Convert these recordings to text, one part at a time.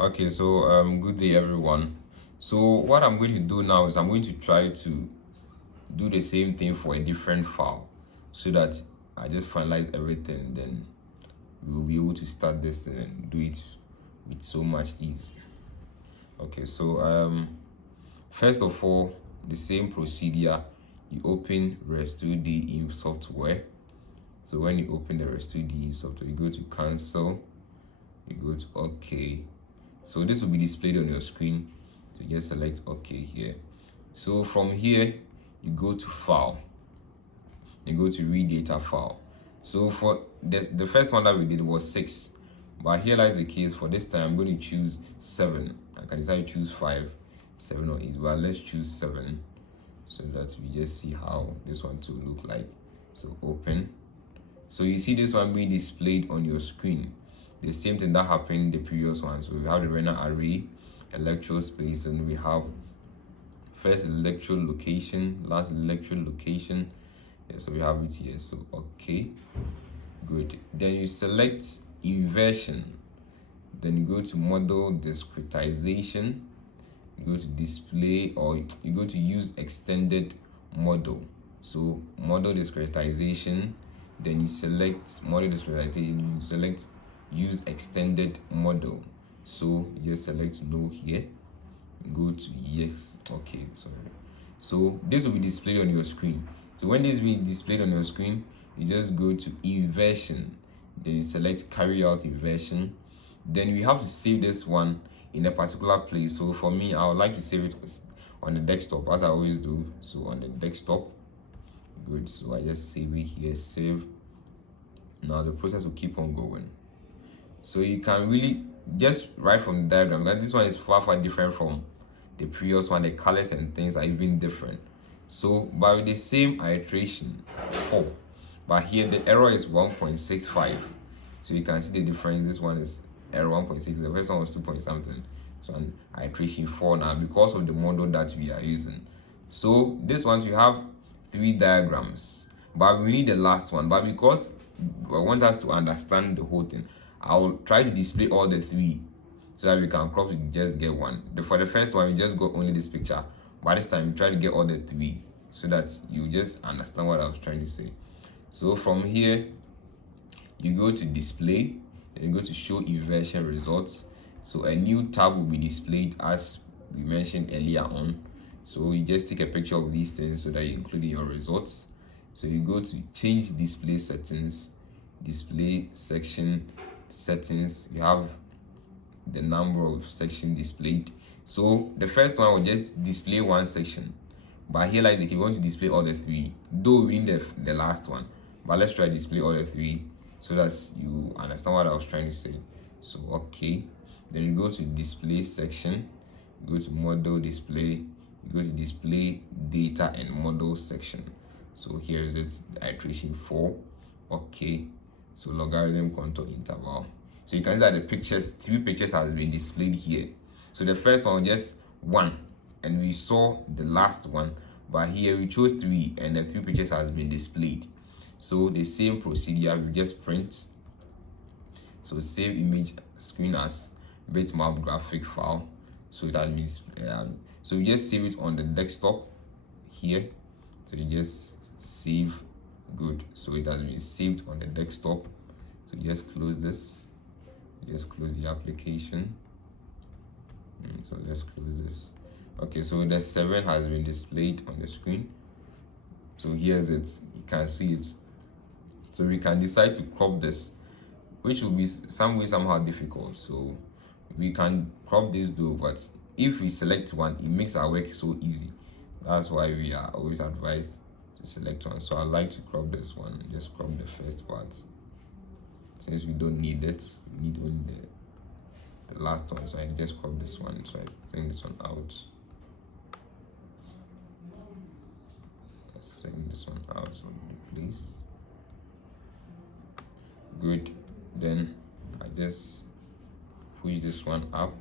Okay, so good day everyone. So what I'm going to do now is I'm going to try to do the same thing for a different file so that I just finalize everything, then we will be able to start this and do it with so much ease. Okay, so first of all, the same procedure, you open RES2DINV software. So when you open the RES2DINV software, you go to cancel, you go to OK. So this will be displayed on your screen. So just select OK here. So from here, you go to file, you go to read data file. So for this, the first one that we did was 6, but here lies the case. For this time I'm going to choose 7. I can decide to choose 5, 7 or 8, but let's choose 7 so that we just see how this one to look like. So open. So you see this one being displayed on your screen, the same thing that happened in the previous one. So we have the renal array, electrode space, and we have first electrode location, last electrode location. Yeah, so we have it here. So okay, good. Then you select inversion, then you go to model discretization, you go to display, or you go to use extended model. So model discretization, then you select model discretization, you select use extended model. So you just select no here, go to yes. Okay, sorry. So this will be displayed on your screen. So when this will be displayed on your screen, you just go to inversion, then you select carry out inversion. Then we have to save this one in a particular place. So for me, I would like to save it on the desktop, as I always do. So on the desktop, good. So I just save it here, save. Now the process will keep on going. So you can really just write from the diagram, because this one is far different from the previous one. The colors and things are even different. So by the same iteration 4, but here the error is 1.65. so you can see the difference. This one is error 1.6, the first one was 2 point something. So on iteration 4 now, because of the model that we are using. So this one, we have 3 diagrams, but we need the last one. But because I want us to understand the whole thing, I'll try to display all the 3 so that we can crop to just get one. For the first one, we just got only this picture. By this time, we try to get all the 3 so that you just understand what I was trying to say. So from here, you go to display, and you go to show inversion results. So a new tab will be displayed as we mentioned earlier on. So you just take a picture of these things so that you include in your results. So you go to change display settings, display section settings. You have the number of sections displayed. So the first one will just display one section, but here like if you want to display all the 3, though we need the last one, but let's try to display all the 3 so that you understand what I was trying to say. So okay, then you go to display section, you go to model display, you go to display data and model section. So here is it, iteration 4. Okay, so logarithm contour interval. So you can see that the pictures, 3 pictures has been displayed here. So the first one was just 1, and we saw the last one, but here we chose 3 and the 3 pictures has been displayed. So the same procedure, we just print. So save image screen as bitmap graphic file. So it has been so you just save it on the desktop here. So you just save. Good. So it has been saved on the desktop. So you just close this, you just close the application. So let's close this. Okay, so the 7 has been displayed on the screen. So here's it, you can see it. So we can decide to crop this, which will be somehow difficult. So we can crop this though, but if we select one, it makes our work so easy. That's why we are always advised to select one. So I like to crop this one, just crop the first part. Since we don't need it, we need only the last one, so I just crop this one. So I take this one out. Let's take this one out of the place. Good. Then I just push this one up.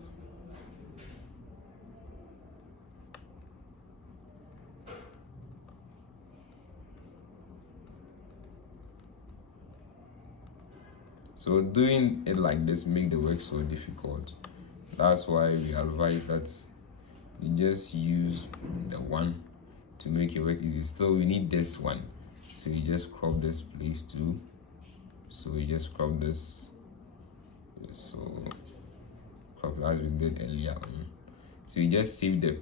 So doing it like this make the work so difficult. That's why we advise that you just use the one to make your work easy. Still, we need this one, so you just crop this place too. So you just crop this. So crop as we did earlier on. So you just save the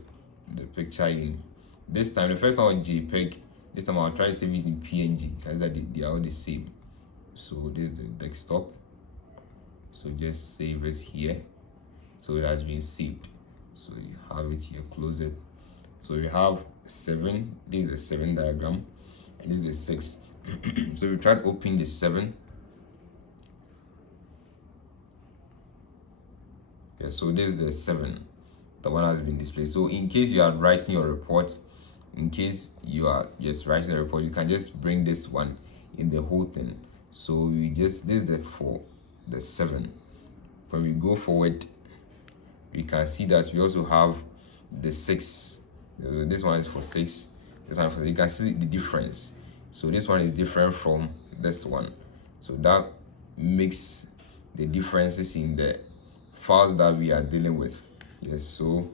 picture in. This time, the first one was JPEG. This time I'll try to save it in PNG because they are all the same. So this is the desktop. So just save it here. So it has been saved. So you have it here, close it. So you have 7. This is the 7 diagram, and this is the 6. So we try to open the 7. Okay, so this is the 7. The one has been displayed. So in case you are writing your report, in case you are just writing a report, you can just bring this one in the whole thing. So we just, this is the 4, the 7. When we go forward, we can see that we also have the 6. This one is for 6, this one for 6. You can see the difference. So this one is different from this one. So that makes the differences in the files that we are dealing with. Yes, so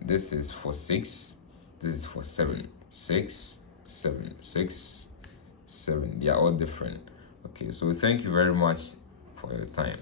this is for 6, this is for 7. 6, 7, 6, 7. They are all different. Okay, so thank you very much for your time.